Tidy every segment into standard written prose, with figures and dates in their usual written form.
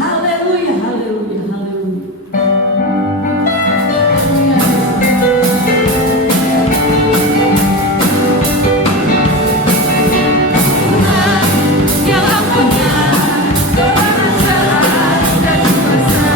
Haleluya, haleluya, haleluya. Yang punya kerajaan dan kuasa.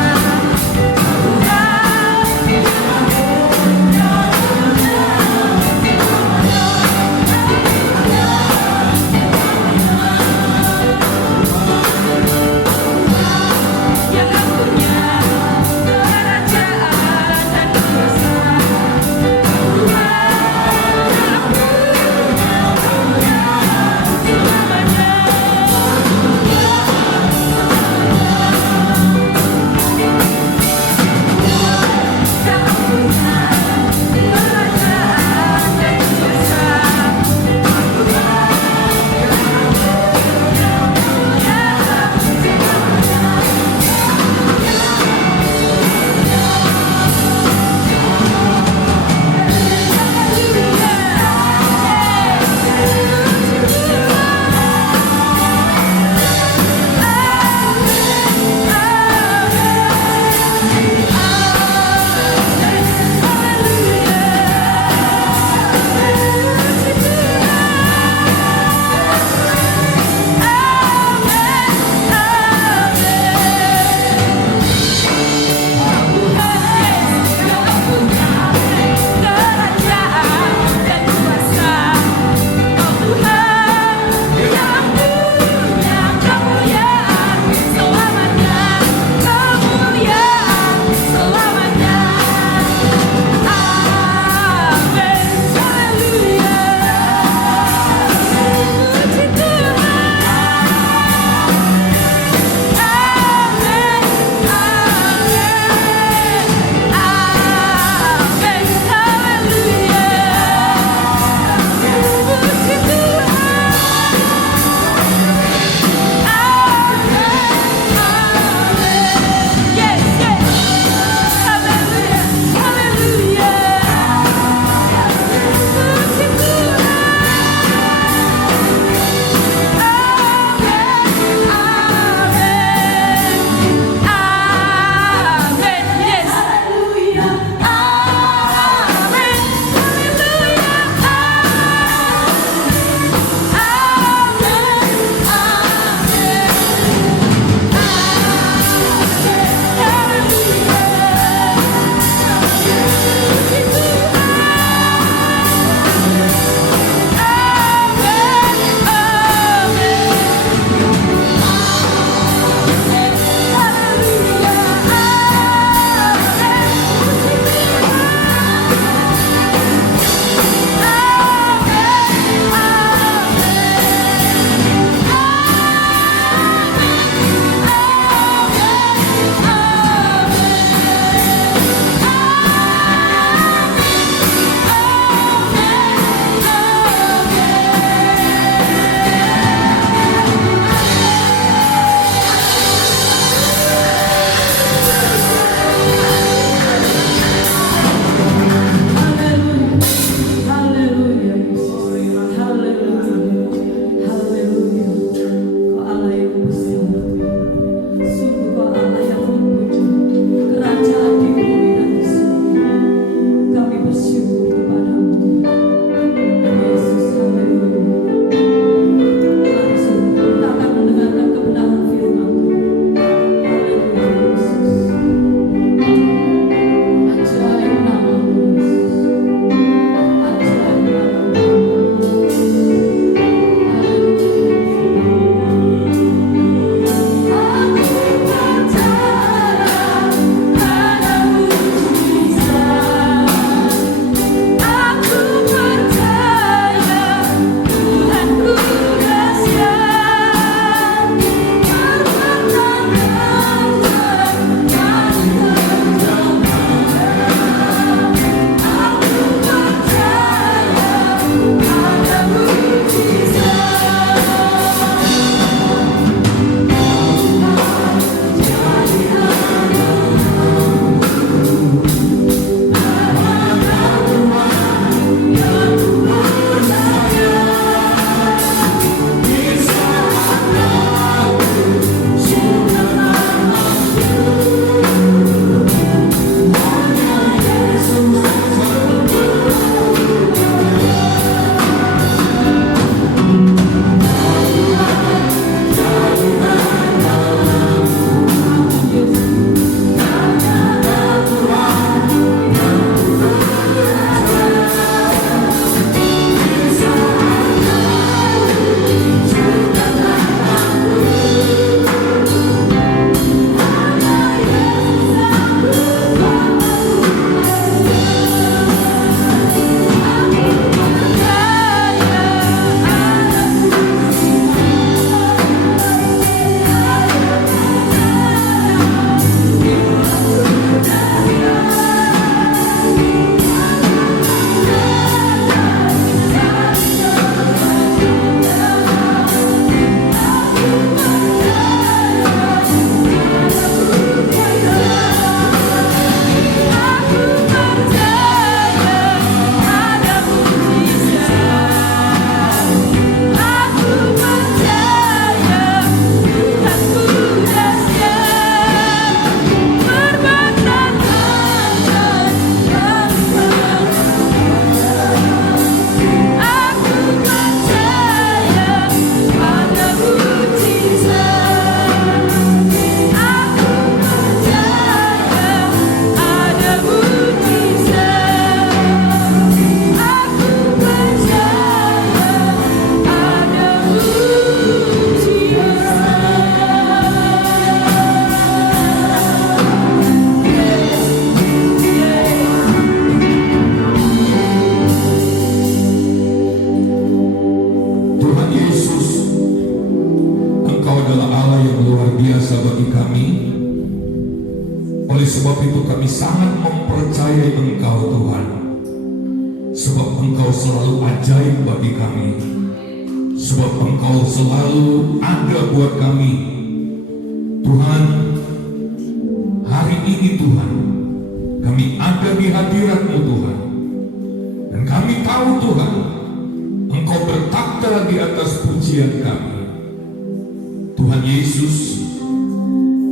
sebab itu kami sangat mempercayai Engkau Tuhan, sebab Engkau selalu ajaib bagi kami, sebab Engkau selalu ada buat kami. Tuhan, hari ini Tuhan, kami ada di hadirat-Mu Tuhan, dan kami tahu Tuhan, Engkau bertakhta di atas pujian kami. Tuhan Yesus,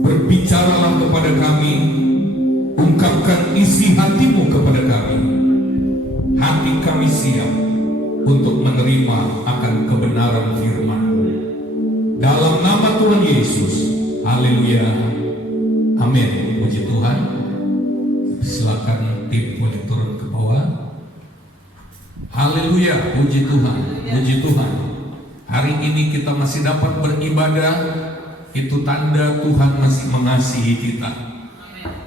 berbicaralah kepada kami, ungkapkan isi hati-Mu kepada kami. Hati kami siap untuk menerima akan kebenaran firman-Mu. Dalam nama Tuhan Yesus, haleluya, amin. Puji Tuhan. Silakan tim boleh turun ke bawah. Haleluya, puji Tuhan, puji Tuhan. Hari ini kita masih dapat beribadah, itu tanda Tuhan masih mengasihi kita.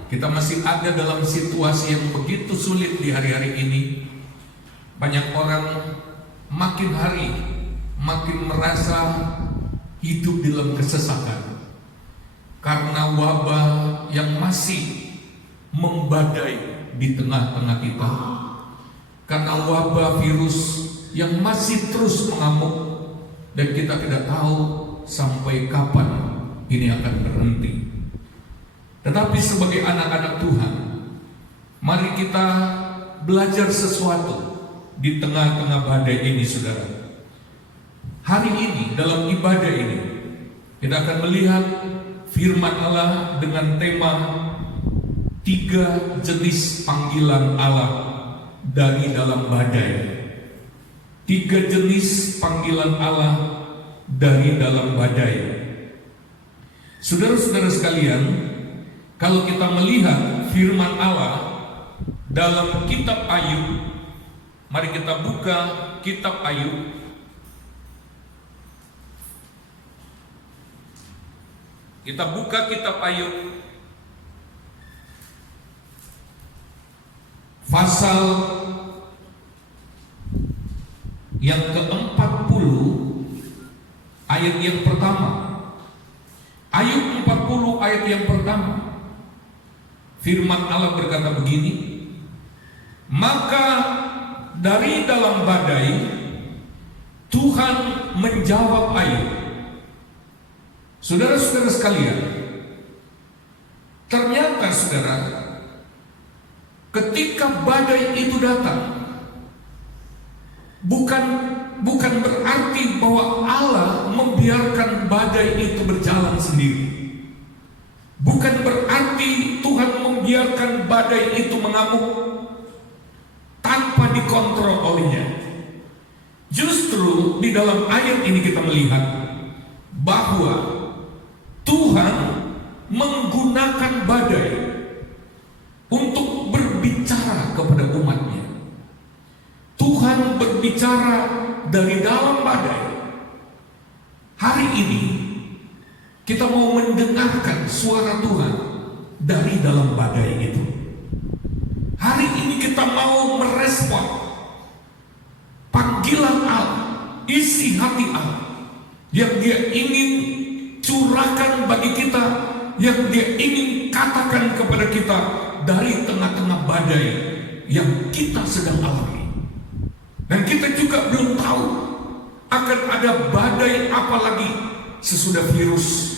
Kita masih ada dalam situasi yang begitu sulit di hari-hari ini. Banyak orang makin hari makin merasa hidup dalam kesesakan karena wabah yang masih membadai di tengah-tengah kita, karena wabah virus yang masih terus mengamuk, dan kita tidak tahu sampai kapan ini akan berhenti. Tetapi sebagai anak-anak Tuhan, mari kita belajar sesuatu di tengah-tengah badai ini, saudara. Hari ini dalam ibadah ini kita akan melihat firman Allah dengan tema 3 jenis panggilan Allah dari dalam badai. 3 jenis panggilan Allah dari dalam badai. Saudara-saudara sekalian, kalau kita melihat firman Allah dalam kitab Ayub, mari kita buka kitab Ayub. Kita buka kitab Ayub pasal yang ke-40 ayat yang pertama. Ayub 40 ayat yang pertama. Firman Allah berkata begini, maka dari dalam badai Tuhan menjawab Ayub. Saudara-saudara sekalian, ternyata saudara, ketika badai itu datang, bukan berarti bahwa Allah membiarkan badai itu berjalan sendiri. Bukan berarti Tuhan membiarkan badai itu mengamuk tanpa dikontrol olehnya. Justru di dalam ayat ini kita melihat bahwa Tuhan menggunakan badai untuk berbicara kepada umatnya. Tuhan berbicara dari dalam badai. Hari ini kita mau mendengarkan suara Tuhan dari dalam badai itu. Hari ini kita mau merespon panggilan Allah, isi hati Allah yang Dia ingin curahkan bagi kita, yang Dia ingin katakan kepada kita dari tengah-tengah badai yang kita sedang alami. Dan kita juga belum tahu akan ada badai apa lagi sesudah virus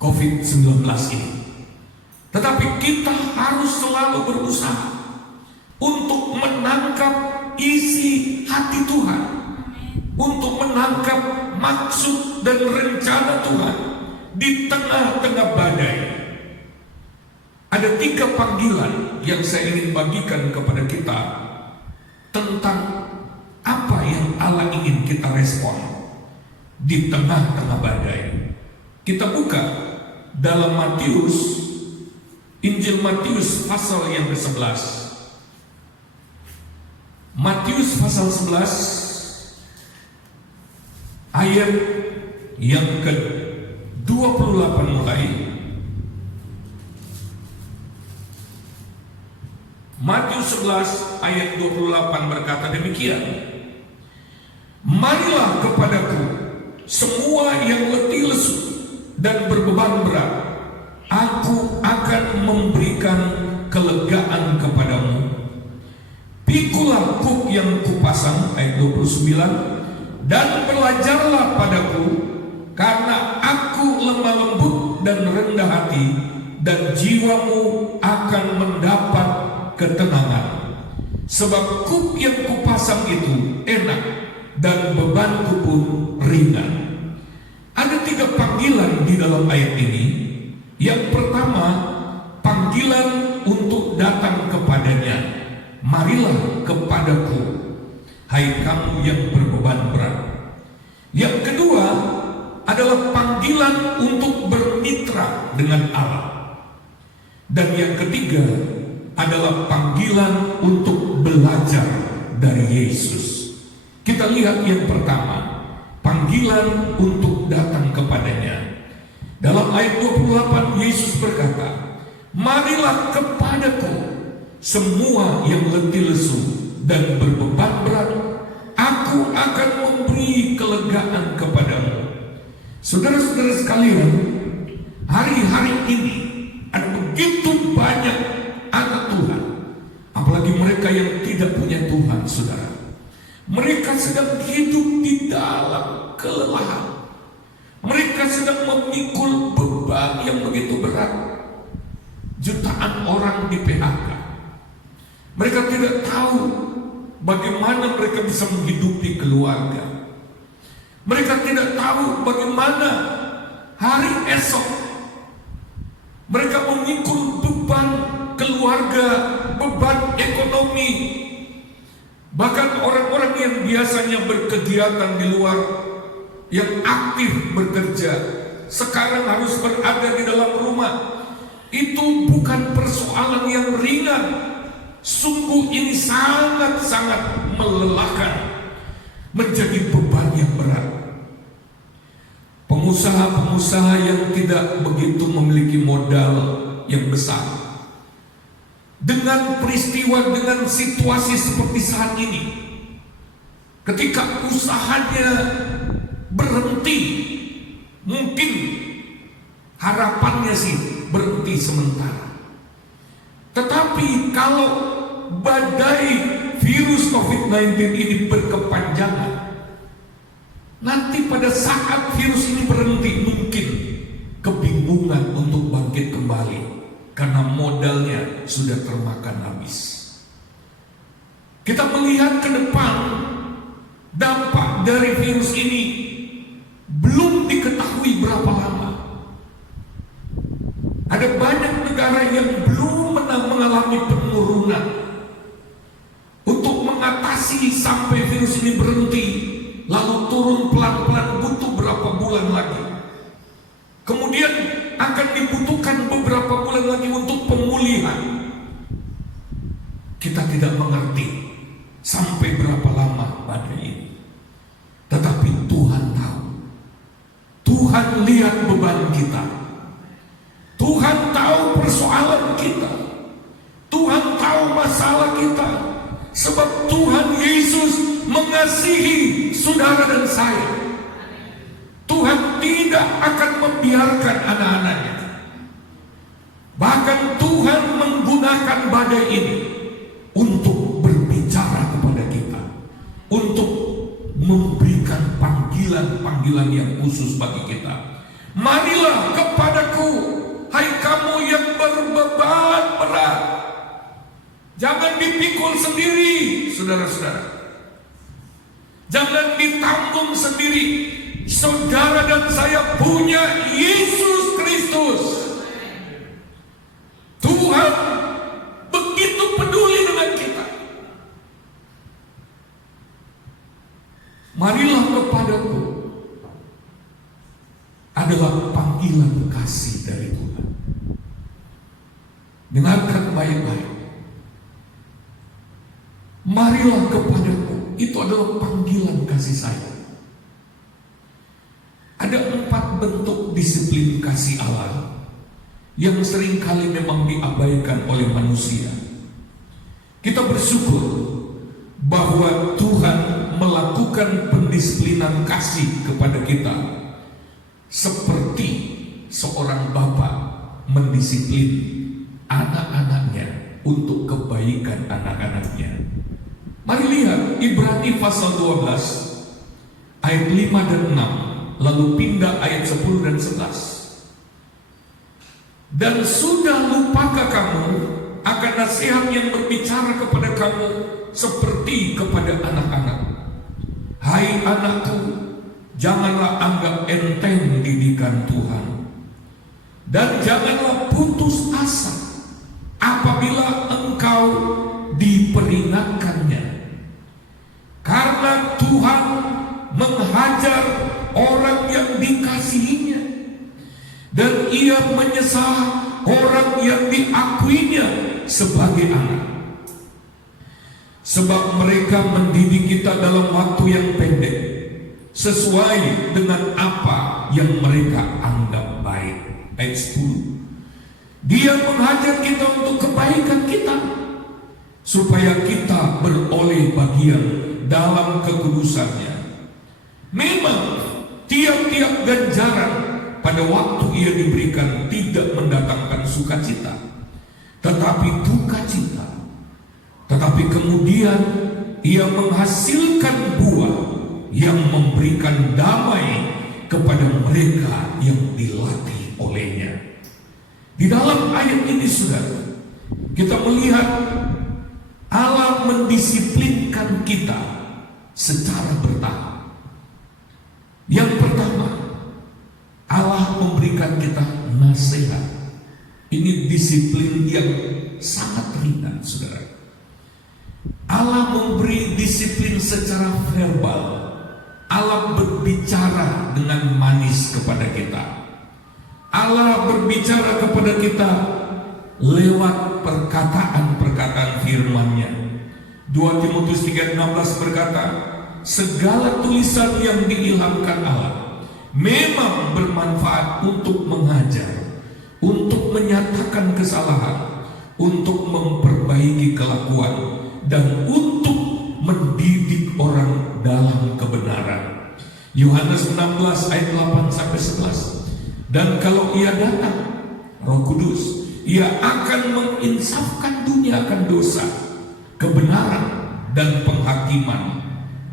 COVID-19 ini. Tetapi kita harus selalu berusaha untuk menangkap isi hati Tuhan, untuk menangkap maksud dan rencana Tuhan di tengah-tengah badai. Ada 3 panggilan yang saya ingin bagikan kepada kita tentang apa yang Allah ingin kita respon di tengah-tengah badai. Kita buka dalam Matius, Injil Matius pasal yang ke-11. Matius pasal 11 ayat yang ke-28 mulai. Matius 11 ayat 28 berkata demikian, marilah kepadaku semua yang letih lesu dan berbeban berat, aku akan memberikan kelegaan kepadamu. Pikulah kuk yang kupasang, ayat 29, dan belajarlah padaku, karena aku lemah lembut dan rendah hati, dan jiwamu akan mendapat ketenangan. Sebab kuk yang kupasang itu enak, dan bebanku pun ringan. Ada 3 panggilan di dalam ayat ini. Yang pertama, panggilan untuk datang kepadanya. Marilah kepadaku, hai kamu yang berbeban berat. Yang kedua adalah panggilan untuk bermitra dengan Allah. Dan yang ketiga adalah panggilan untuk belajar dari Yesus. Kita lihat yang pertama, panggilan untuk datang kepadanya. Dalam ayat 28 Yesus berkata, marilah kepadaku semua yang letih lesu dan berbeban berat, aku akan memberi kelegaan kepadamu. Saudara-saudara sekalian, hari-hari ini ada begitu banyak anak Tuhan, apalagi mereka yang tidak punya Tuhan, saudara. Mereka sedang hidup di dalam kelelahan. Mereka sedang memikul beban yang begitu berat. Jutaan orang di PHK. Mereka tidak tahu bagaimana mereka bisa menghidupi keluarga. Mereka tidak tahu bagaimana hari esok. Mereka memikul beban keluarga, beban ekonomi. Bahkan orang-orang yang biasanya berkegiatan di luar, yang aktif bekerja, sekarang harus berada di dalam rumah. Itu bukan persoalan yang ringan. Sungguh ini sangat-sangat melelahkan, menjadi beban yang berat. Pengusaha-pengusaha yang tidak begitu memiliki modal yang besar, dengan peristiwa, dengan situasi seperti saat ini, ketika usahanya berhenti, mungkin harapannya sih berhenti sementara. Tetapi kalau badai virus COVID-19 ini berkepanjangan, nanti pada saat virus ini berhenti, mungkin kebingungan untuk bangkit kembali karena modalnya sudah termakan habis. Kita melihat ke depan, dampak dari virus ini belum diketahui berapa lama. Ada banyak negara yang belum mengalami penurunan. Untuk mengatasi sampai virus ini berhenti, lalu turun pelan-pelan, butuh berapa bulan lagi. Kemudian akan dibutuhkan beberapa bulan lagi untuk pemulihan. Kita tidak mengerti sampai berapa lama badai ini. Tetapi Tuhan tahu. Tuhan lihat beban kita. Tuhan tahu persoalan kita. Tuhan tahu masalah kita. Sebab Tuhan Yesus mengasihi saudara dan saya. Tuhan tidak akan membiarkan anak-anaknya. Bahkan Tuhan menggunakan badai ini untuk berbicara kepada kita, untuk memberikan panggilan-panggilan yang khusus bagi kita. Marilah kepadaku, hai kamu yang berbeban berat. Jangan dipikul sendiri, saudara-saudara. Jangan ditanggung sendiri. Saudara dan saya punya Yesus Kristus. Tuhan begitu peduli dengan kita. Marilah kepadaku adalah panggilan kasih dari Tuhan. Dengarkan baik-baik. Marilah kepadaku, itu adalah panggilan kasih saya. Ada 4 bentuk disiplin kasih Allah yang seringkali memang diabaikan oleh manusia. Kita bersyukur bahwa Tuhan melakukan pendisiplinan kasih kepada kita seperti seorang bapa mendisiplin anak-anaknya, untuk kebaikan anak-anaknya. Mari lihat Ibrani pasal 12 ayat 5 dan 6, lalu pindah ayat 10 dan 11. Dan sudah lupakah kamu akan nasihat yang berbicara kepada kamu seperti kepada anak-anak? Hai anakku, janganlah anggap enteng didikan Tuhan, dan janganlah putus asa apabila engkau diperingatkannya. Karena Tuhan menghajar orang yang dikasihinya, dan Ia menyesal orang yang diakuinya sebagai anak. Sebab mereka mendidik kita dalam waktu yang pendek, sesuai dengan apa yang mereka anggap baik. Ayat 10. Dia menghajar kita untuk kebaikan kita, supaya kita beroleh bagian dalam kekudusannya. Memang tiap-tiap ganjaran pada waktu ia diberikan tidak mendatangkan sukacita, tetapi duka cita. Tetapi kemudian ia menghasilkan buah yang memberikan damai kepada mereka yang dilatih olehnya. Di dalam ayat ini, saudara, kita melihat Allah mendisiplinkan kita secara bertahap. Yang pertama, Allah memberikan kita nasihat. Ini disiplin yang sangat ringan, saudara. Allah memberi disiplin secara verbal. Allah berbicara dengan manis kepada kita. Allah berbicara kepada kita lewat perkataan-perkataan firman-Nya. 2 Timotius 3:16 berkata, segala tulisan yang diilhamkan Allah memang bermanfaat untuk mengajar, untuk menyatakan kesalahan, untuk memperbaiki kelakuan, dan untuk mendidik orang dalam kebenaran. Yohanes 16 ayat 8-11. Dan kalau Ia datang, Roh Kudus, Ia akan menginsafkan dunia akan dosa, kebenaran, dan penghakiman.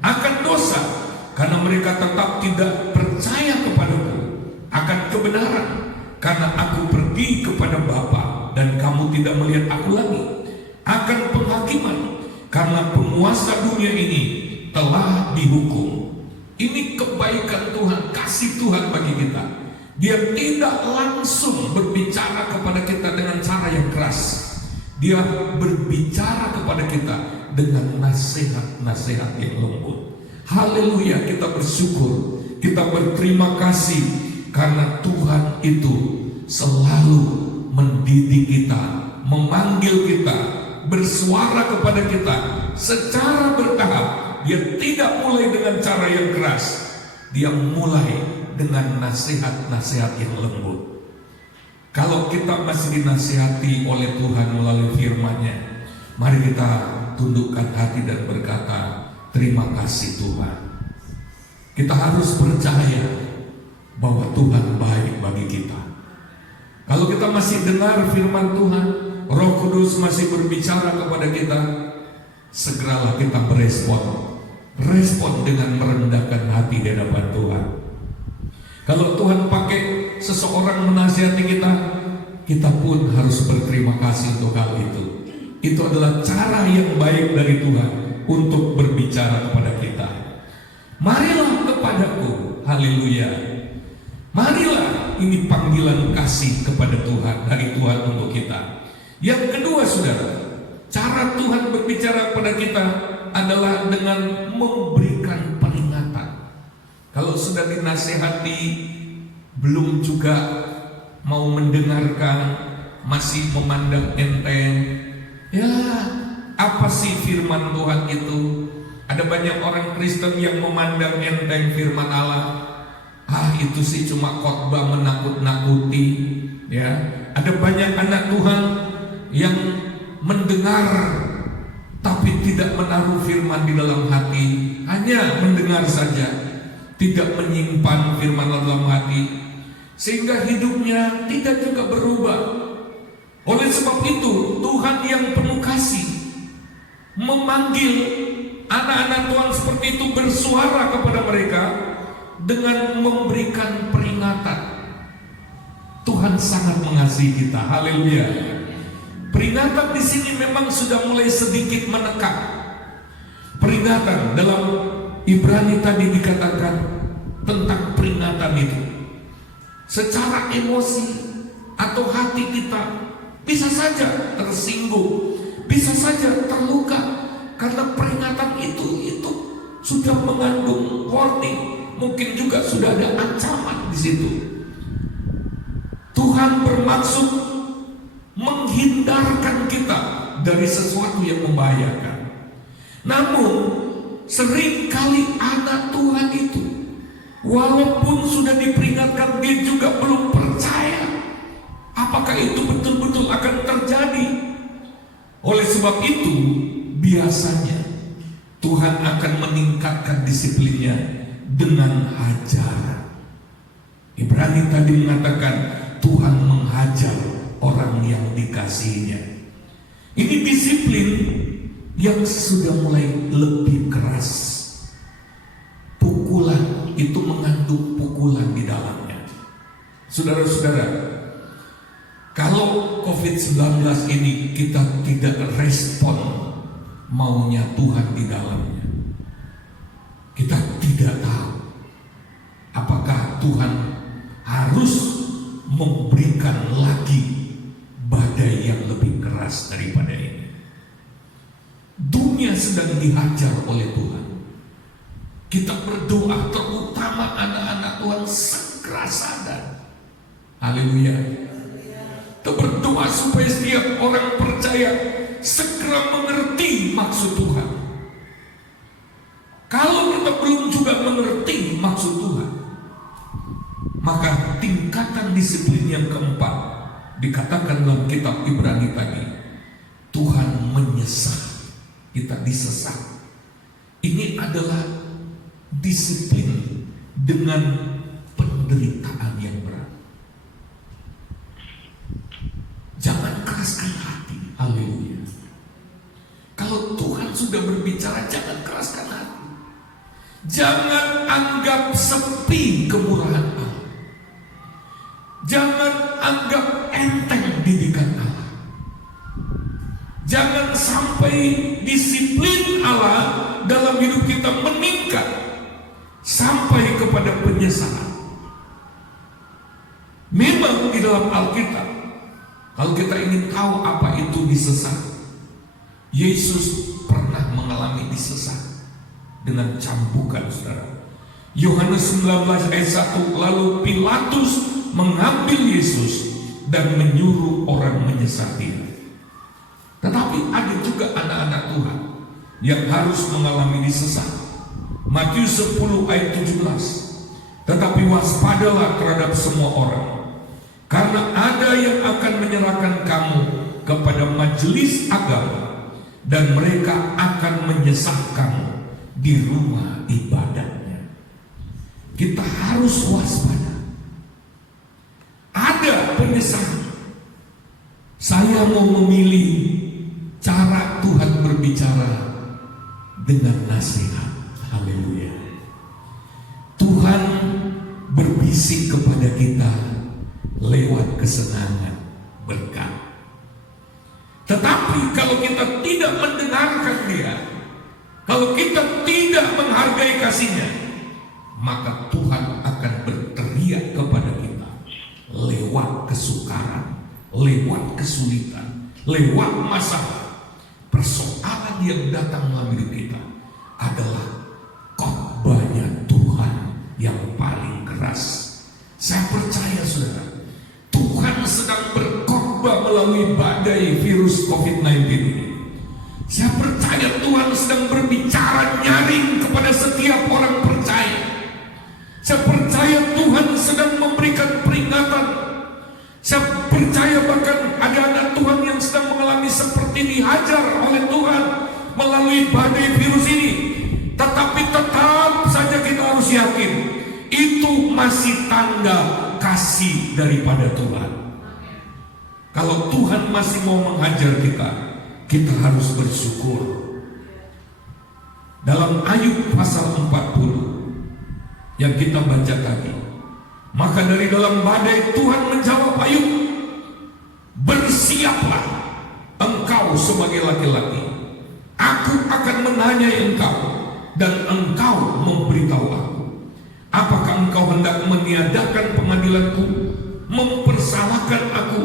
Akan dosa, karena mereka tetap tidak percaya kepadaku. Akan kebenaran, karena aku pergi kepada Bapa dan kamu tidak melihat aku lagi. Akan penghakiman, karena penguasa dunia ini telah dihukum. Ini kebaikan Tuhan, kasih Tuhan bagi kita. Dia tidak langsung berbicara kepada kita dengan cara yang keras. Dia berbicara kepada kita dengan nasihat-nasihat yang lembut. Haleluya, kita bersyukur, kita berterima kasih karena Tuhan itu selalu mendidik kita, memanggil kita, bersuara kepada kita secara bertahap. Dia tidak mulai dengan cara yang keras. Dia mulai dengan nasihat-nasihat yang lembut. Kalau kita masih dinasihati oleh Tuhan melalui firman-Nya, mari kita tundukkan hati dan berkata, terima kasih Tuhan. Kita harus percaya bahwa Tuhan baik bagi kita. Kalau kita masih dengar firman Tuhan, Roh Kudus masih berbicara kepada kita, segeralah kita berespon. Respon dengan merendahkan hati di hadapan Tuhan. Kalau Tuhan pakai seseorang menasihati kita, kita pun harus berterima kasih untuk hal itu. Itu adalah cara yang baik dari Tuhan untuk berbicara kepada kita. Marilah kepadaku, haleluya. Marilah, ini panggilan kasih kepada Tuhan, dari Tuhan untuk kita. Yang kedua, saudara, cara Tuhan berbicara kepada kita adalah dengan memberikan peringatan. Kalau sudah dinasehati belum juga mau mendengarkan, masih memandang enteng, ya apa sih firman Tuhan itu? Ada banyak orang Kristen yang memandang enteng firman Allah. Itu sih cuma khotbah menakut-nakuti, ya. Ada banyak anak Tuhan yang mendengar tapi tidak menaruh firman di dalam hati, hanya mendengar saja, tidak menyimpan firman dalam hati, sehingga hidupnya tidak juga berubah. Oleh sebab itu, Tuhan yang penuh kasih memanggil anak-anak Tuhan seperti itu bersuara kepada mereka dengan memberikan peringatan. Tuhan sangat mengasihi kita. Haleluya. Peringatan di sini memang sudah mulai sedikit menekan. Peringatan dalam Ibrani tadi dikatakan tentang peringatan itu. Secara emosi atau hati kita bisa saja tersinggung, bisa saja terluka karena peringatan itu sudah mengandung warning, mungkin juga sudah ada ancaman di situ. Tuhan bermaksud menghindarkan kita dari sesuatu yang membahayakan. Namun seringkali anak Tuhan itu walaupun sudah diperingatkan, dia juga belum percaya apakah itu betul-betul akan terjadi. Oleh sebab itu, biasanya Tuhan akan meningkatkan disiplinnya dengan hajaran. Ibrani tadi mengatakan Tuhan menghajar orang yang dikasihinya. Ini disiplin yang sudah mulai lebih keras. Pukulan itu mengandung pukulan di dalamnya. Saudara-saudara, kalau COVID-19 ini kita tidak respon maunya Tuhan di dalamnya, kita tidak tahu apakah Tuhan harus memberikan lagi badai yang lebih keras daripada ini. Dunia sedang dihajar oleh Tuhan. Kita berdoa, terutama anak-anak Tuhan segera sadar. Haleluya. Kita berdoa supaya setiap orang percaya segera mengerti maksud Tuhan. Kalau kita belum juga mengerti maksud Tuhan, maka tingkatan disiplin yang keempat dikatakan dalam kitab Ibrani tadi, Tuhan menyesat. Kita disesat. Ini adalah disiplin dengan penderitaan yang berat. Jangan keraskan hati. Haleluya. Kalau Tuhan sudah berbicara, jangan keraskan hati. Jangan anggap sepi kemurahan Allah. Jangan anggap enteng didikan Allah. Jangan sampai disiplin Allah dalam hidup kita meningkat sampai kepada penyesalan. Memang di dalam Alkitab, kalau kita ingin tahu apa itu disesat, Yesus pernah mengalami disesat dengan cambukan, saudara. Yohanes 19 ayat 1, lalu Pilatus mengambil Yesus dan menyuruh orang menyesatinya. Tetapi ada juga anak-anak Tuhan yang harus mengalami disesat. Matius 10 ayat 17. Tetapi waspadalah terhadap semua orang, karena ada yang akan menyerahkan kamu kepada majelis agama, dan mereka akan menyesatkan di rumah ibadahnya. Kita harus waspada. Ada penyesalan. Saya mau memilih cara Tuhan berbicara dengan nasihat. Haleluya. Tuhan berbisik kepada kita lewat kesenangan, berkat. Tetapi kalau kita tidak mendengarkan dia, kalau kita tidak menghargai kasihnya, maka Tuhan akan berteriak kepada kita lewat kesukaran, lewat kesulitan, lewat masalah. Persoalan yang datang dalam hidup kita adalah khotbahnya Tuhan yang paling keras. Saya percaya, saudara, Tuhan sedang berkhotbah melalui badai virus COVID-19 ini. Saya percaya Tuhan sedang berbicara nyaring kepada setiap orang percaya. Saya percaya Tuhan sedang memberikan peringatan. Saya percaya bahkan ada anak Tuhan yang sedang mengalami seperti dihajar oleh Tuhan melalui badai virus ini. Tetapi tetap saja kita harus yakin itu masih tanda kasih daripada Tuhan. Kalau Tuhan masih mau mengajar kita, kita harus bersyukur. Dalam Ayub pasal 40 yang kita baca tadi, maka dari dalam badai Tuhan menjawab Ayub, bersiaplah engkau sebagai laki-laki, aku akan menanyai engkau dan engkau memberitahu aku. Apakah engkau hendak meniadakan pengadilanku, mempersalahkan aku,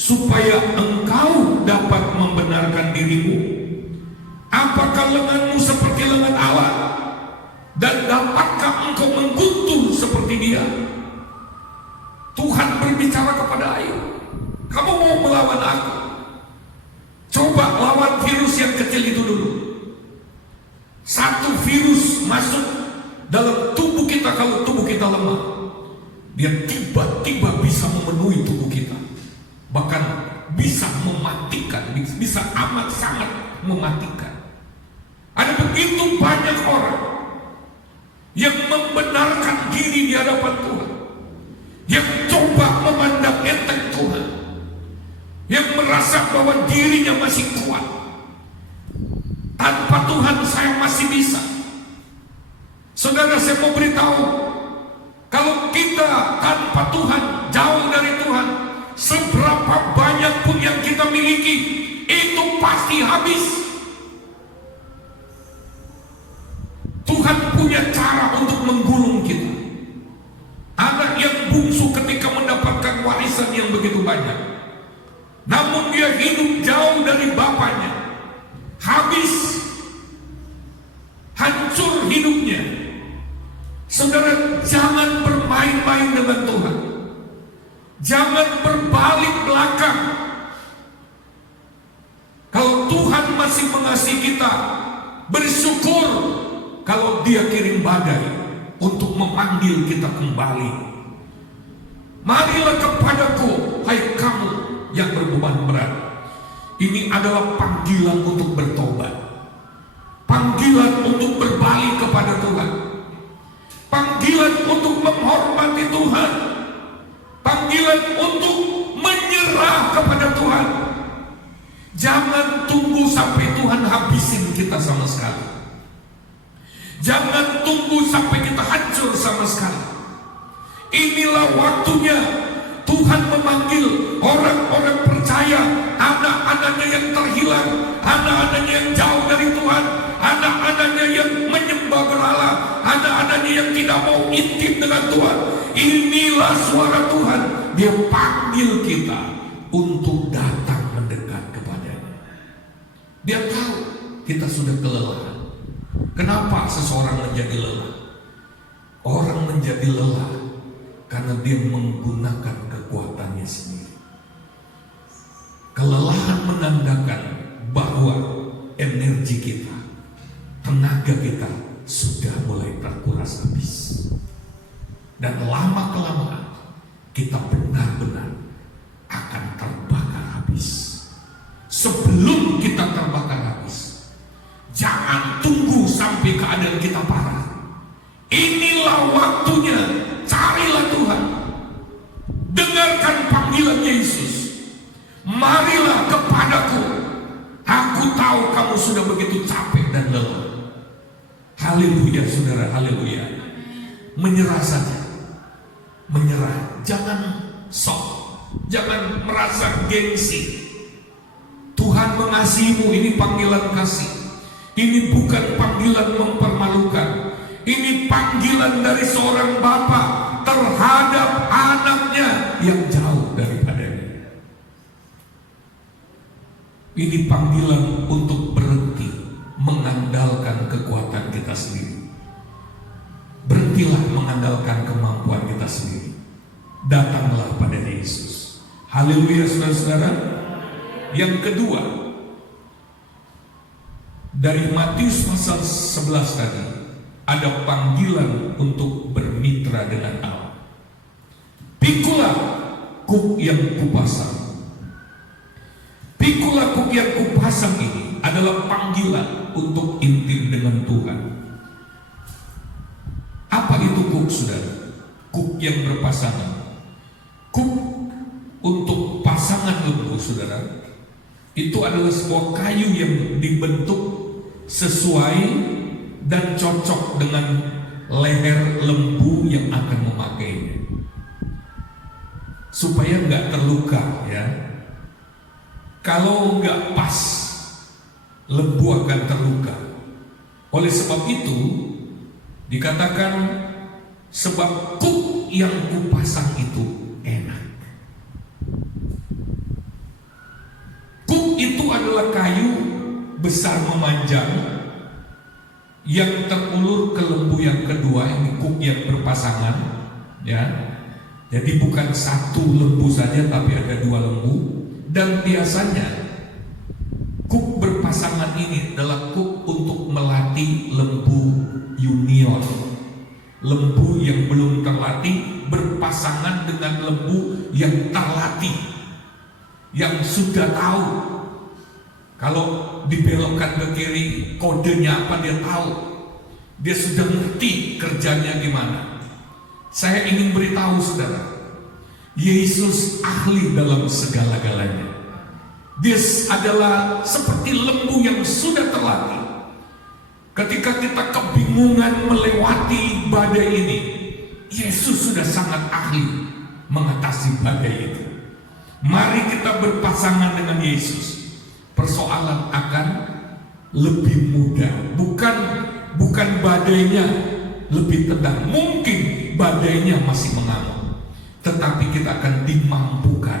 supaya engkau dapat membenarkan dirimu? Apakah lenganmu seperti lengan Allah, dan dapatkah engkau mengguntur seperti dia? Tuhan berbicara kepada Ayub, kamu mau melawan aku? Coba lawan virus yang kecil itu dulu. Satu virus masuk dalam tubuh kita, kalau tubuh kita lemah, dia tiba-tiba bisa memenuhi tubuh kita, bahkan bisa mematikan, bisa amat sangat mematikan. Ada begitu banyak orang yang membenarkan diri di hadapan Tuhan, yang coba memandang enteng Tuhan, yang merasa bahwa dirinya masih kuat. Tanpa Tuhan saya masih bisa. Saudara, saya mau beritahu, kalau kita tanpa Tuhan, jauh dari Tuhan, seberapa banyak pun yang kita miliki, itu pasti habis. Tuhan punya cara untuk menggulung kita. Anak yang bungsu ketika mendapatkan warisan yang begitu banyak, namun dia hidup jauh dari bapaknya, habis, hancur hidupnya. Saudara, jangan bermain-main dengan Tuhan. Jangan berbalik belakang. Kalau Tuhan masih mengasihi kita, bersyukur kalau Dia kirim badai untuk memanggil kita kembali. Marilah kepadaku, hai kamu yang berbeban berat. Ini adalah panggilan untuk bertobat, panggilan untuk berbalik kepada Tuhan, panggilan untuk menghormati Tuhan, panggilan untuk menyerah kepada Tuhan. Jangan tunggu sampai Tuhan habisin kita sama sekali. Jangan tunggu sampai kita hancur sama sekali. Inilah waktunya Tuhan memanggil orang-orang percaya, anak-anaknya yang terhilang, anak-anaknya yang jauh dari Tuhan, anak-anaknya yang menyembah berhala, anak-anaknya yang tidak mau intim dengan Tuhan. Inilah suara Tuhan. Dia panggil kita untuk datang mendekat kepadanya. Dia tahu kita sudah kelelahan. Kenapa seseorang menjadi lelah? Orang menjadi lelah karena dia menggunakan kekuatannya sendiri. Kelelahan menandakan bahwa energi kita, tenaga kita sudah mulai terkuras habis. Dan lama-kelamaan kita benar-benar akan terbakar habis. Sebelum kita terbakar habis, jangan tunggu sampai keadaan kita parah. Inilah waktunya. Carilah Tuhan. Dengarkan panggilan Yesus. Marilah kepadaku. Aku tahu kamu sudah begitu capek dan lelah. Haleluya saudara, haleluya. Menyerah saja. Menyerah. Jangan sok. Jangan merasa gengsi. Tuhan mengasihimu, ini panggilan kasih. Ini bukan panggilan mempermalukan. Ini panggilan dari seorang bapa terhadap anaknya yang jauh daripadanya. Ini panggilan untuk berhenti mengandalkan kekuatan kita sendiri. Berhentilah mengandalkan kemampuan kita sendiri. Datanglah pada Yesus. Haleluya saudara-saudara. Yang kedua, dari Matius pasal 11 tadi, ada panggilan untuk bermitra dengan Allah. Pikulah kuk yang kupasang. Pikulah kuk yang kupasang ini adalah panggilan untuk intim dengan Tuhan. Apa itu kuk, saudara? Kuk yang berpasangan. Kuk untuk pasangan lembu saudara, itu adalah sebuah kayu yang dibentuk sesuai dan cocok dengan leher lembu yang akan memakainya, supaya nggak terluka ya. Kalau nggak pas, lembu akan terluka. Oleh sebab itu dikatakan, sebab kuk yang kupasang itu enak. Kuk itu adalah kayu besar memanjang yang terulur ke lembu yang kedua, ini kuk yang berpasangan ya. Jadi bukan satu lembu saja, tapi ada dua lembu. Dan biasanya kuk berpasangan ini adalah kuk untuk melatih lembu junior. Lembu yang belum terlatih berpasangan dengan lembu yang terlatih, yang sudah tahu kalau dibelokkan ke kiri kodenya apa, dia tahu, dia sudah ngerti kerjanya gimana. Saya ingin beritahu saudara, Yesus ahli dalam segala-galanya. Dia adalah seperti lembu yang sudah terlatih. Ketika kita kebingungan melewati badai ini, Yesus sudah sangat ahli mengatasi badai itu. Mari kita berpasangan dengan Yesus. Persoalan akan lebih mudah. Bukan badainya lebih tenang. Mungkin badainya masih mengamuk, tetapi kita akan dimampukan.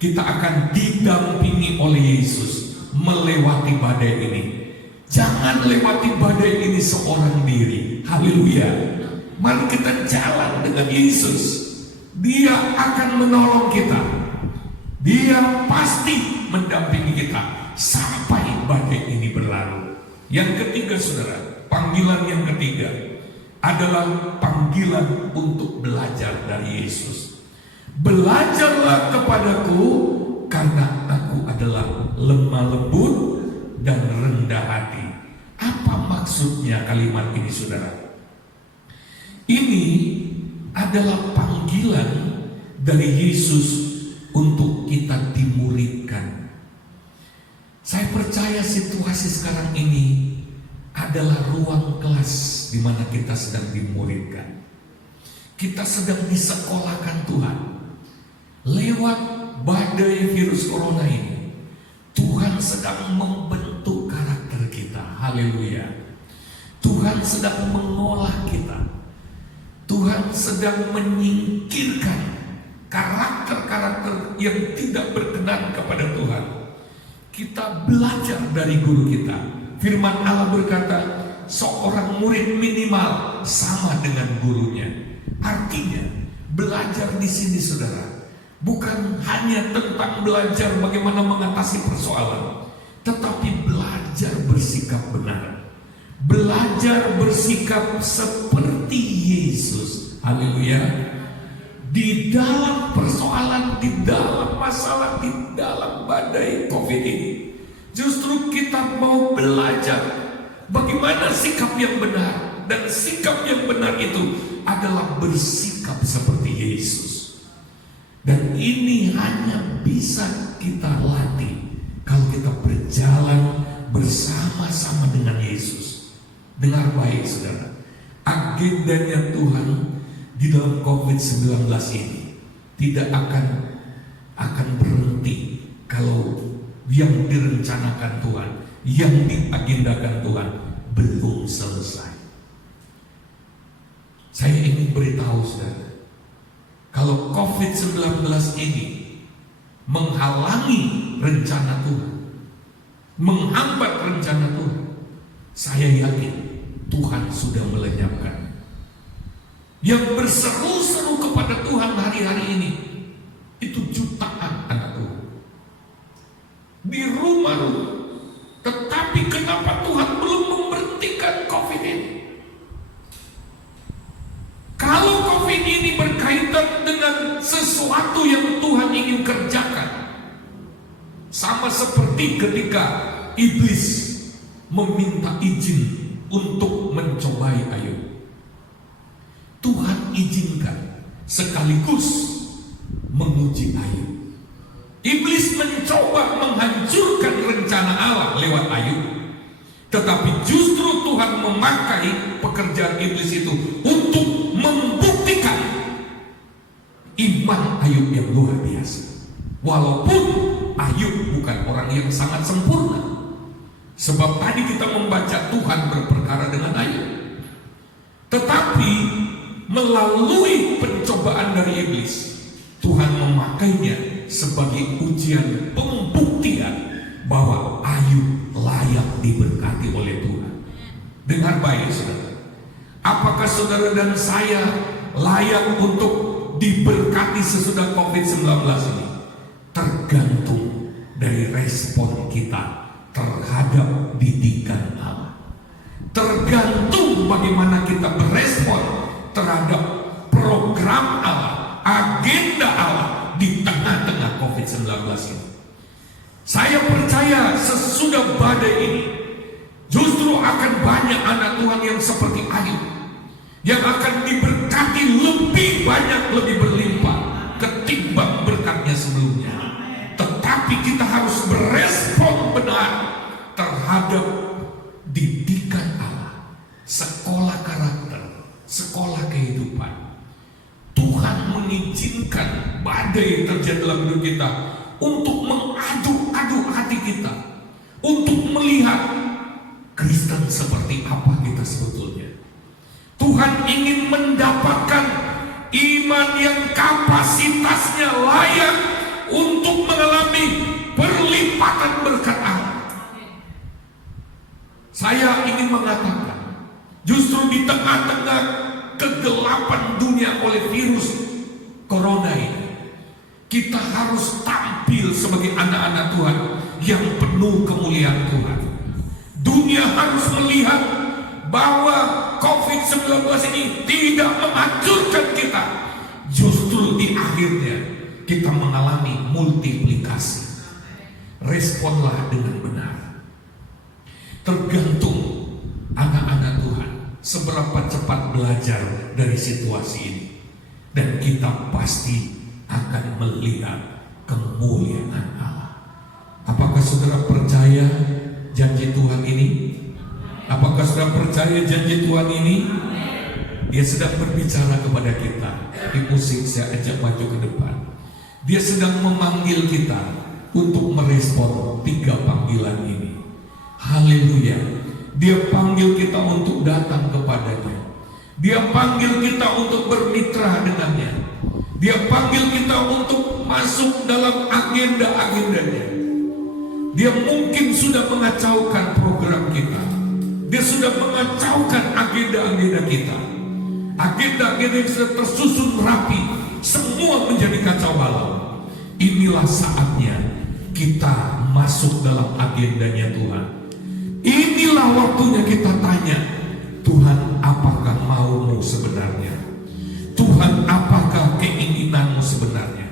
Kita akan didampingi oleh Yesus melewati badai ini. Jangan lewati badai ini seorang diri. Haleluya. Mari kita jalan dengan Yesus. Dia akan menolong kita. Dia pasti mendampingi kita sampai badai ini berlalu. Yang ketiga saudara, panggilan yang ketiga adalah panggilan untuk belajar dari Yesus. Belajarlah kepadaku, karena aku adalah lemah lembut dan rendah hati. Apa maksudnya kalimat ini saudara? Ini adalah panggilan dari Yesus untuk kita dimuridkan. Saya percaya situasi sekarang ini adalah ruang kelas di mana kita sedang dimuridkan. Kita sedang disekolahkan Tuhan. Lewat badai virus corona ini, Tuhan sedang membentuk karakter kita. Haleluya. Tuhan sedang mengolah kita. Tuhan sedang menyingkirkan karakter-karakter yang tidak berkenan kepada Tuhan. Kita belajar dari guru kita. Firman Allah berkata, seorang murid minimal sama dengan gurunya. Artinya, belajar di sini saudara, bukan hanya tentang belajar bagaimana mengatasi persoalan, tetapi belajar bersikap benar. Belajar bersikap seperti Yesus. Haleluya. Di dalam persoalan, di dalam masalah, di dalam badai COVID ini, justru kita mau belajar bagaimana sikap yang benar. Dan sikap yang benar itu adalah bersikap seperti Yesus. Dan ini hanya bisa kita latih kalau kita berjalan bersama-sama dengan Yesus. Dengar baik saudara, agendanya Tuhan di dalam COVID-19 ini tidak akan berhenti kalau yang direncanakan Tuhan, yang diagendakan Tuhan belum selesai. Saya ingin beritahu saudara, kalau COVID-19 ini menghalangi rencana Tuhan, menghambat rencana Tuhan, saya yakin Tuhan sudah melenyapkan. Yang berseru-seru kepada Tuhan hari-hari ini itu jutaan anak Tuhan di rumah-rumah. Tetapi kenapa Tuhan belum memberhentikan COVID ini? Kalau COVID ini berkaitan dengan sesuatu yang Tuhan ingin kerjakan, sama seperti ketika iblis meminta izin untuk mencobai Ayub. Tuhan izinkan sekaligus menguji Ayub. Iblis mencoba menghancurkan rencana Allah lewat Ayub. Tetapi justru Tuhan memakai pekerjaan iblis itu untuk membuktikan iman Ayub yang luar biasa. Walaupun Ayub bukan orang yang sangat sempurna. Sebab tadi kita membaca Tuhan berperkara dengan Ayub. Tetapi melalui pencobaan dari iblis, Tuhan memakainya sebagai ujian pembuktian bahwa Ayub layak diberkati oleh Tuhan. Dengar baik saudara, apakah saudara dan saya layak untuk diberkati sesudah COVID-19 ini? Tergantung dari respon kita terhadap didikan Allah. Tergantung bagaimana kita berespon terhadap program Allah, agenda Allah di tengah-tengah COVID-19 ini. Saya percaya sesudah badai ini justru akan banyak anak Tuhan yang seperti Ayub, yang akan diberkati lebih banyak, lebih berlimpah ketimbang berkatnya sebelumnya. Tetapi kita harus berespon benar terhadap didikan Allah, sekolah karakter, sekolah kehidupan. Tuhan mengizinkan badai terjadi dalam hidup kita untuk mengaduk-aduk hati kita, untuk melihat Kristen seperti apa kita sebetulnya. Tuhan ingin mendapatkan iman yang kapasitasnya layak untuk mengalami perlipatan berkat Allah. Saya ingin mengatakan, justru di tengah-tengah kegelapan dunia oleh virus corona ini, kita harus tampil sebagai anak-anak Tuhan yang penuh kemuliaan Tuhan. Dunia harus melihat bahwa COVID-19 ini tidak menghancurkan kita. Justru di akhirnya kita mengalami multiplikasi. Responlah dengan benar. Tergantung anak-anak Tuhan seberapa cepat belajar dari situasi ini. Dan kita pasti akan melihat kemuliaan Allah. Apakah saudara percaya janji Tuhan ini? Apakah saudara percaya janji Tuhan ini? Dia sedang berbicara kepada kita. Di musik saya ajak maju ke depan. Dia sedang memanggil kita untuk merespon 3 panggilan ini. Haleluya. Dia panggil kita untuk datang kepadanya. Dia panggil kita untuk bermitra dengannya. Dia panggil kita untuk masuk dalam agenda-agendanya. Dia mungkin sudah mengacaukan program kita. Dia sudah mengacaukan agenda-agenda kita. Agenda-agenda yang sudah tersusun rapi, semua menjadi kacau balau. Inilah saatnya kita masuk dalam agendanya Tuhan. Inilah waktunya kita tanya, Tuhan, apakah maumu sebenarnya? Tuhan, apakah keinginanmu sebenarnya?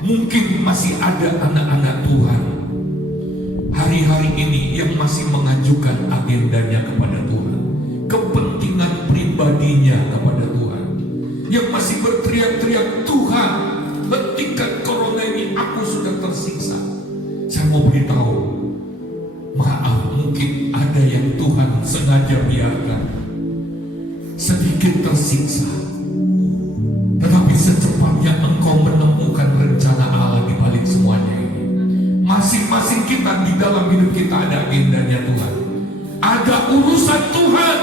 Mungkin masih ada anak-anak Tuhan hari-hari ini yang masih mengajukan agendanya kepada Tuhan, kepentingan pribadinya kepada Tuhan, yang masih berteriak-teriak, Tuhan, hentikan corona ini, aku sudah tersiksa. Saya mau beritahu, maaf, mungkin ada yang Tuhan sengaja biarkan sedikit tersiksa. Tetapi secepatnya engkau menemukan rencana Allah di balik semuanya ini. Masing-masing kita di dalam hidup kita ada agendanya Tuhan. Ada urusan Tuhan.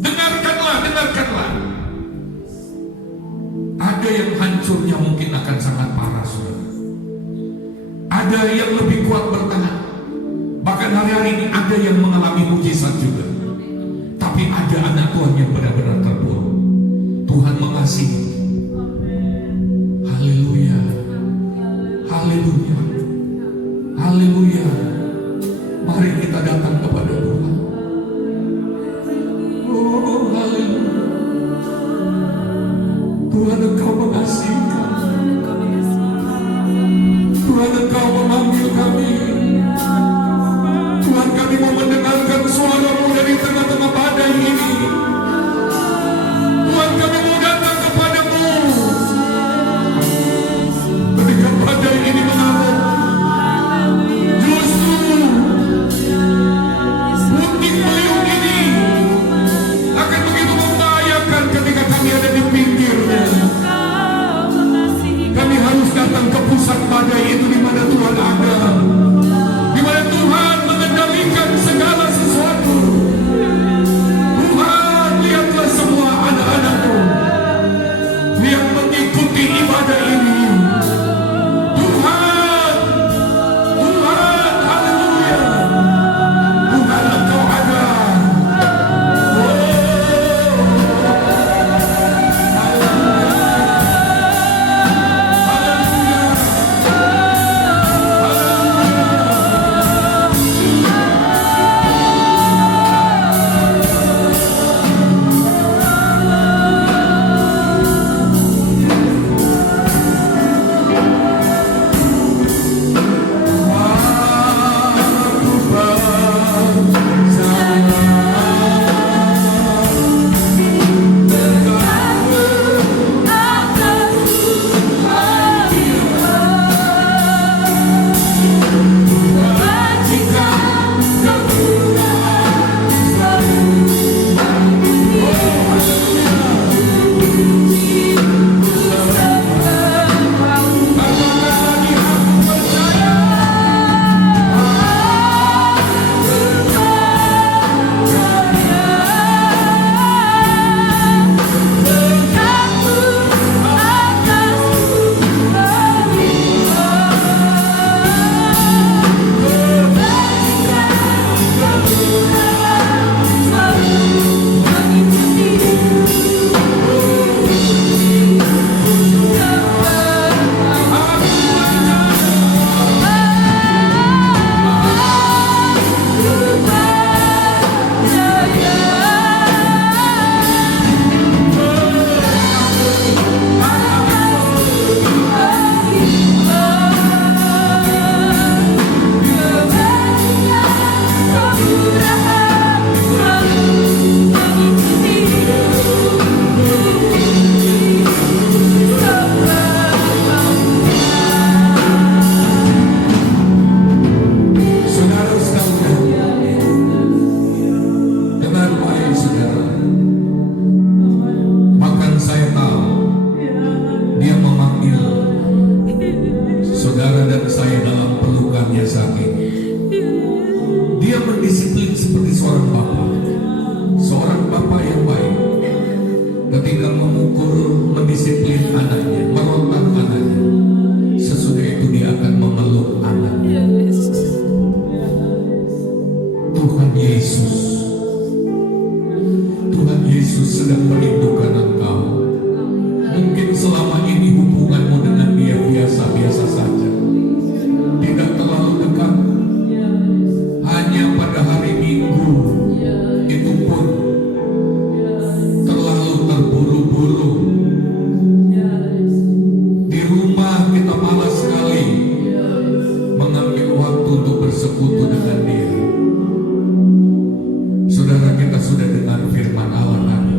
Dengarkanlah, dengarkanlah. Ada yang hancurnya mungkin akan sangat parah, saudara. Ada yang lebih kuat bertahan. Bahkan hari-hari ini ada yang mengalami mujizat juga. Tapi ada anak Tuhan yang benar-benar terpuruk. Tuhan mengasihi. Haleluya. Haleluya. Haleluya. Mari kita datang kepada Tuhan. Oh, haleluya. Tuhan, Engkau mengasihi kami. Tuhan, Engkau memanggil kami. Tuhan, kami mau mendengarkan suara-Mu dari tengah-tengah badai ini. Tuhan, kami mau datang kepadamu. Ketika badai ini ketika memukul, mendisiplin anaknya, merontak anaknya, sesudah itu dia akan memeluk anaknya. Tuhan Yesus, Tuhan Yesus sedang merindukan engkau. Mungkin selama ini hubunganmu dengan dia biasa-biasa saja, tidak terlalu dekat, hanya pada hari Minggu, itu pun terlalu terburu-buru. Di rumah kita malas sekali mengambil waktu untuk bersekutu dengan dia. Saudara, kita sudah dengar firman Allah tadi.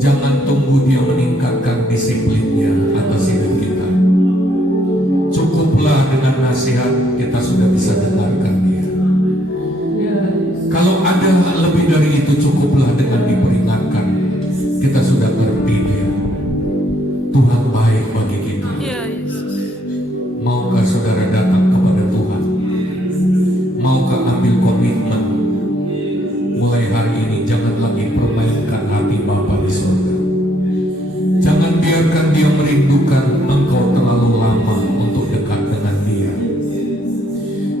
Jangan tunggu dia meningkatkan disiplinnya atas hidup kita. Cukuplah dengan nasihat kita sudah bisa dengarkan dia. Kalau ada lebih dari itu, cukuplah dengan diperingatkan. Kita sudah ngerti dia. Tuhan baik bagi kita. Maukah saudara datang kepada Tuhan? Maukah ambil komitmen? Mulai hari ini jangan lagi permainkan hati Bapa di surga. Jangan biarkan dia merindukan engkau terlalu lama untuk dekat dengan dia.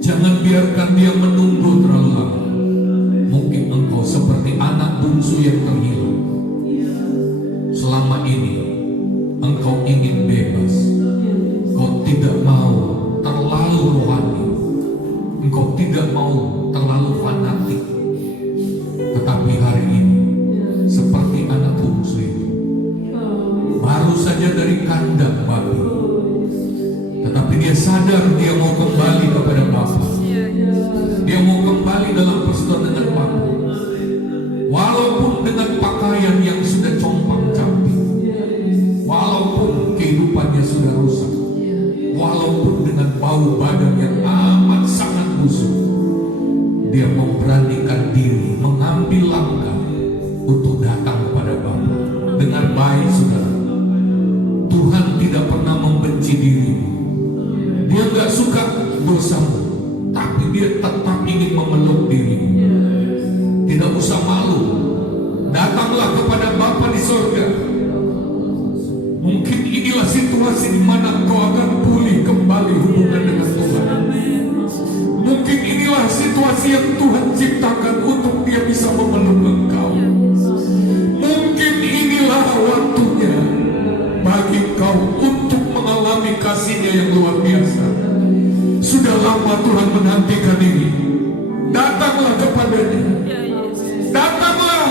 Jangan biarkan dia menunggu terlalu lama. Mungkin engkau seperti anak bungsu yang terhilang. Selama ini engkau ingin bebas. Engkau tidak mau terlalu rohani. Engkau tidak mau terlalu fanatik. Tetapi hari ini seperti anak bungsu itu, baru saja dari kandang babi, tetapi dia sadar dia mau kembali kepada Bapa. Dia mau kembali dalam persekutuan dengan Bapa, walaupun dengan pakaian yang sudah compang-camping, walaupun kehidupannya sudah rusak, walaupun dengan bau badan yang amat sangat busuk. Dia memberanikan diri, mengambil langkah untuk datang kepada Bapa. Dengar baik, saudara. Tuhan tidak pernah membenci dirimu. Dia nggak suka dosamu, tapi dia tetap ingin memeluk dirimu. Tidak usah malu. Datanglah kepada Bapa di surga. Mungkin inilah situasi di mana kau akan pulih kembali hubungan dengan Tuhan. Mungkin inilah situasi yang Tuhan ciptakan untuk dia bisa memeluk engkau. Mungkin inilah waktunya bagi kau untuk mengalami kasih-Nya yang luar biasa. Sudah lama Tuhan menantikan ini. Datanglah kepadanya. Datanglah.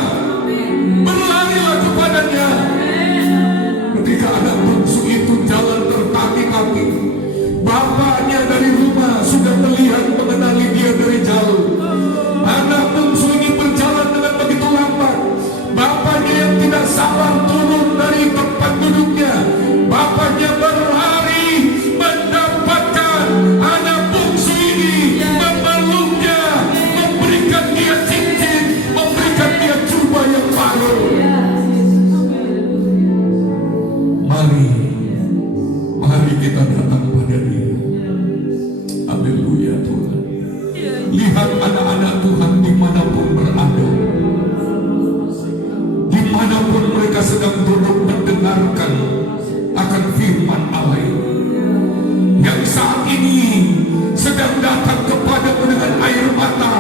Berlarilah kepadanya. Ketika anak bungsu itu jalan tertatih-tatih, bapaknya dari rumah sudah melihat mengenali dia dari jauh. Anak bungsu ini berjalan dengan begitu lambat. Bapaknya yang tidak sabar turun dari tempat duduknya. Bapaknya berlari mendapatkan anak bungsu ini, memeluknya, memberikan dia cincin, memberikan dia jubah yang baru. Mari kita datang pada dia. Haleluya Tuhan. Lihat anak-anak Tuhan dimanapun berada, dimanapun mereka sedang duduk mendengarkan akan firman Allah yang saat ini sedang datang kepadamu dengan air mata,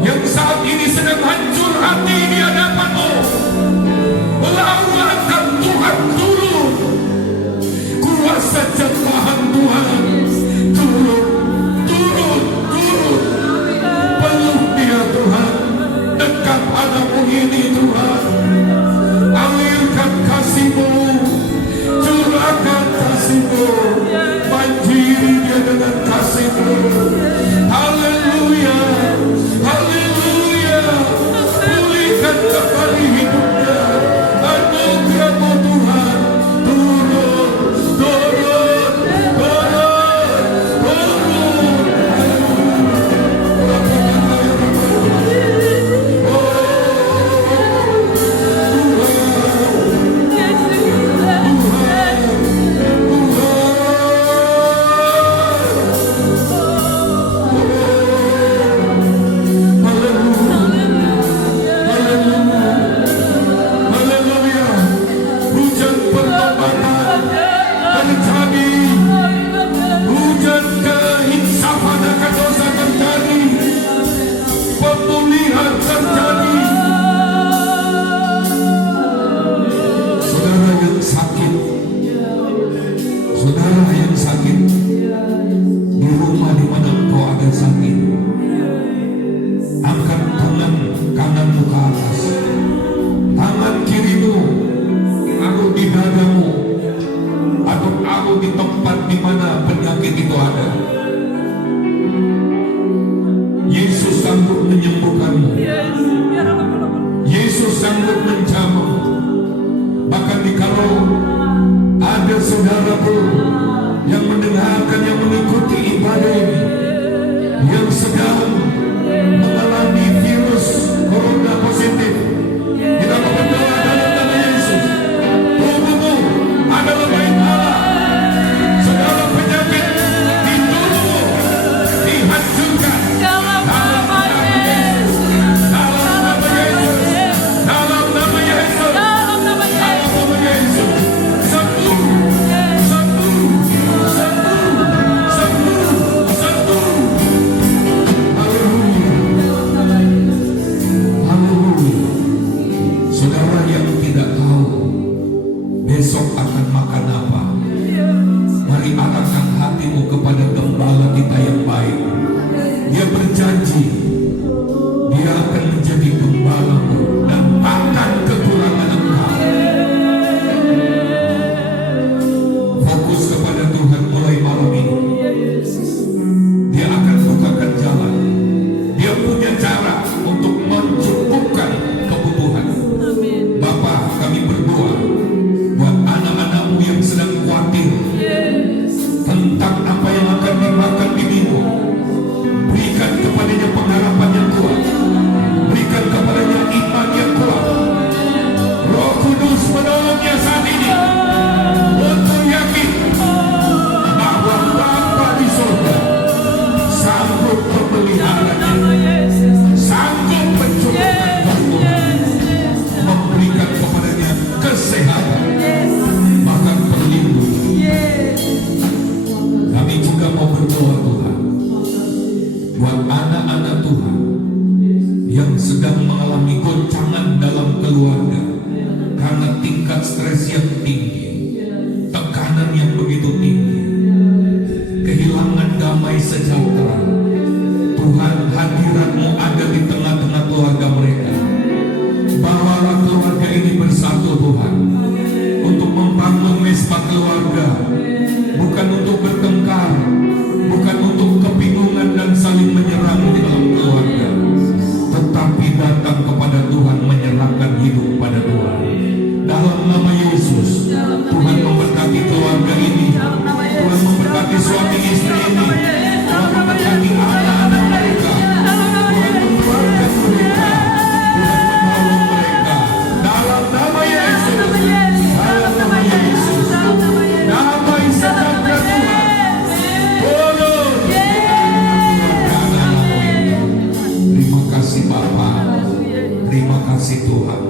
yang saat ini sedang hancur hati di hadapanmu. Lawakan Tuhan turun, kuasa cengkahan Tuhan turun, peluk dia Tuhan, dekat anakmu ini Tuhan, alirkan kasih-Mu, curahkan kasih-Mu, banjiri dia dengan kasih-Mu. taruh di tempat di mana penyakit itu ada. Yesus sanggup menyembuhkanmu. Yesus sanggup menjamah. Bahkan dikalau ada saudara pun yang mendengarkan, yang mengikuti ibadah ini, yang sedang mengalami virus corona positif, kita mau berdoa dalam nama Yesus. Tubuhmu adalah bait Allah. Segala penyakit di tubuhmu dihancurkan dalam nama Yesus. Dalam nama Yesus. Dalam nama Yesus. Dalam nama Yesus. Sembuh. Sembuh. Sembuh. Sembuh. Sembuh. Haleluya. Haleluya. Saudara yang tidak tahu besok akan makan apa, mari arahkan hatimu kepada Gembala kita yang baik. Dia berjanji dia akan menjadi gembalamu dan takkan kekurangan engkau. Fokus kepada Tuhan mulai malam ini. Dia akan bukakan jalan. Dia punya cara untuk mencukupkan kebutuhan. Bapa, kami berdoa buat anak-anakmu yang sedang khawatir tentang apa yang akan dimakan diminum. Berikan kepadanya pengharapan yang kuat. Berikan kepadanya iman yang kuat. Roh Kudus menolongnya saat ini untuk yakin bahwa Bapa di surga sanggup memeliharanya, sanggup mencukupkan kebutuhan, memberikan kepadanya kesehatan, bahkan perlindungan. Kami juga mau berdoa Tuhan buat anak-anak Tuhan yang sedang mengalami goncangan dalam keluarga karena tingkat stres yang tinggi, tekanan yang begitu tinggi, kehilangan damai sejahtera. Tuhan, hadirat-Mu ada di tengah-tengah keluarga mereka. Bawalah keluarga ini bersatu Tuhan, untuk membangun mesbah keluarga, bukan untuk bertengkar, bukan untuk kebingungan dan saling menyerang di dalam keluarga, tetapi datang kepada Tuhan, menyerahkan hidup pada Tuhan. Dalam nama Yesus, Tuhan memberkati keluarga ini, Tuhan memberkati suami istri ini, Tuhan memberkati anak-anak mereka, Tuhan mengeluarkan mereka, Tuhan menolong mereka. Dalam nama Yesus, dalam nama Yesus, damai sejahtera Tuhan. Terima kasih Bapa, terima kasih Tuhan,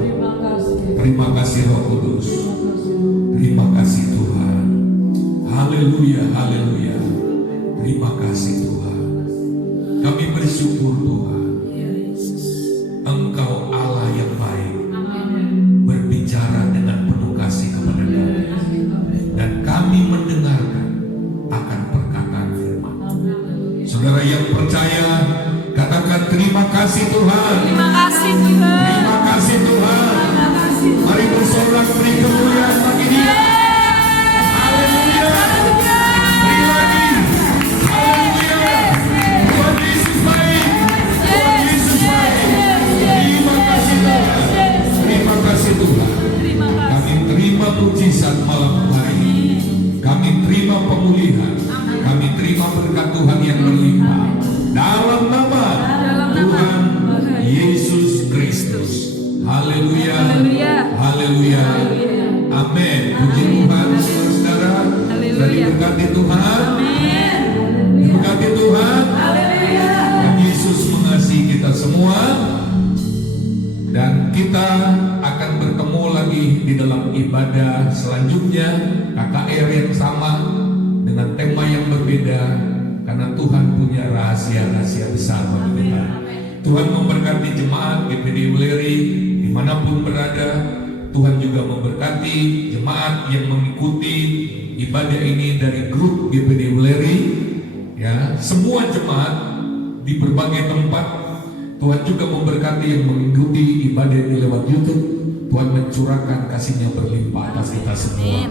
terima kasih Roh Kudus, terima kasih Tuhan. Haleluya, haleluya. Terima kasih Tuhan. Kami bersyukur Tuhan, Engkau Allah yang baik, berbicara dengan penuh kasih kepada kami, dan kami mendengarkan akan perkataan firman. Saudara yang percaya, katakan terima kasih Tuhan. Terima kasih Tuhan. Terima kasih Tuhan. Terima kasih Tuhan. Mari bersorak beri kemuliaan bagi Dia. Haleluya. Beri lagi. Haleluya. Tuhan Yesus baik. Tuhan Yesus baik. Terima kasih Tuhan. Terima kasih Tuhan. Terima kasih. Kami terima mujizat malam hari ini. Kami terima pemulihan. Kami terima berkat Tuhan yang berlimpah. Dalam nama Tuhan Yesus Kristus. Haleluya. Haleluya. Haleluya. Amin. Puji Tuhan, saudara. Sudah diberkati Tuhan. Amin. Diberkati Tuhan. Haleluya. Dan Yesus mengasihi kita semua. Dan kita akan bertemu lagi di dalam ibadah selanjutnya, KKR yang sama dengan tema yang berbeda, karena Tuhan punya rahasia-rahasia besar bagi kita. Tuhan memberkati jemaat GPD Wuleri dimanapun berada. Tuhan juga memberkati jemaat yang mengikuti ibadah ini dari grup GPD Wuleri. Ya, semua jemaat di berbagai tempat. Tuhan juga memberkati yang mengikuti ibadah ini lewat YouTube. Tuhan mencurahkan kasih-Nya berlimpah atas kita semua.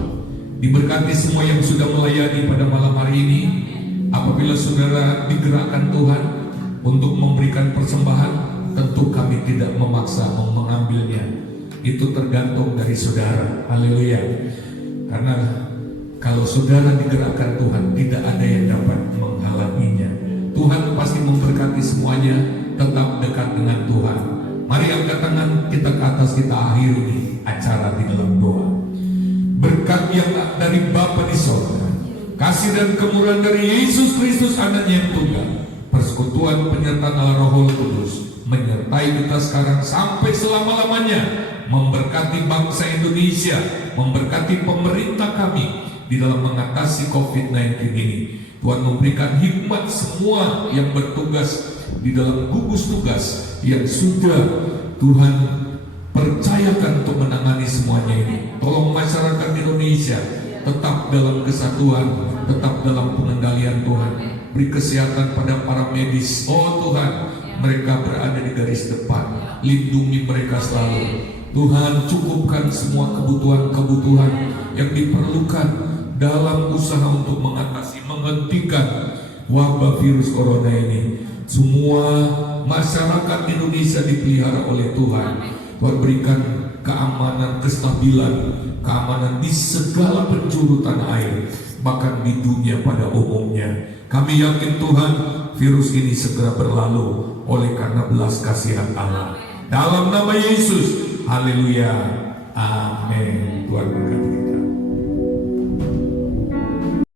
Diberkati semua yang sudah melayani pada malam hari ini. Apabila saudara digerakkan Tuhan untuk memberikan persembahan, tentu kami tidak memaksa mengambilnya. Itu tergantung dari saudara. Haleluya. Karena kalau saudara digerakkan Tuhan, tidak ada yang dapat menghalanginya. Tuhan pasti memberkati semuanya. Tetap dekat dengan Tuhan. Mari angkat tangan kita ke atas, kita akhiri acara di dalam doa. Berkat yang dari Bapa di sorga, kasih dan kemurahan dari Yesus Kristus Anaknya yang tunggal, persekutuan penyertaan Allah Roh Kudus menyertai kita sekarang sampai selama-lamanya, memberkati bangsa Indonesia, memberkati pemerintah kami di dalam mengatasi COVID-19 ini. Tuhan memberikan hikmat semua yang bertugas di dalam gugus tugas yang sudah Tuhan percayakan untuk menangani semuanya ini. Tolong masyarakat Indonesia tetap dalam kesatuan, tetap dalam pengendalian Tuhan. Beri kesehatan pada para medis. Oh Tuhan, mereka berada di garis depan. Lindungi mereka selalu. Tuhan, cukupkan semua kebutuhan-kebutuhan yang diperlukan dalam usaha untuk mengatasi, menghentikan wabah virus corona ini. Semua masyarakat Indonesia dipelihara oleh Tuhan. Tuhan berikan keamanan, kestabilan, keamanan di segala penjuru tanah air, bahkan di dunia pada umumnya. Kami yakin Tuhan, virus ini segera berlalu oleh karena belas kasihan Allah. Dalam nama Yesus, haleluya, amin. Tuhan berkati kita.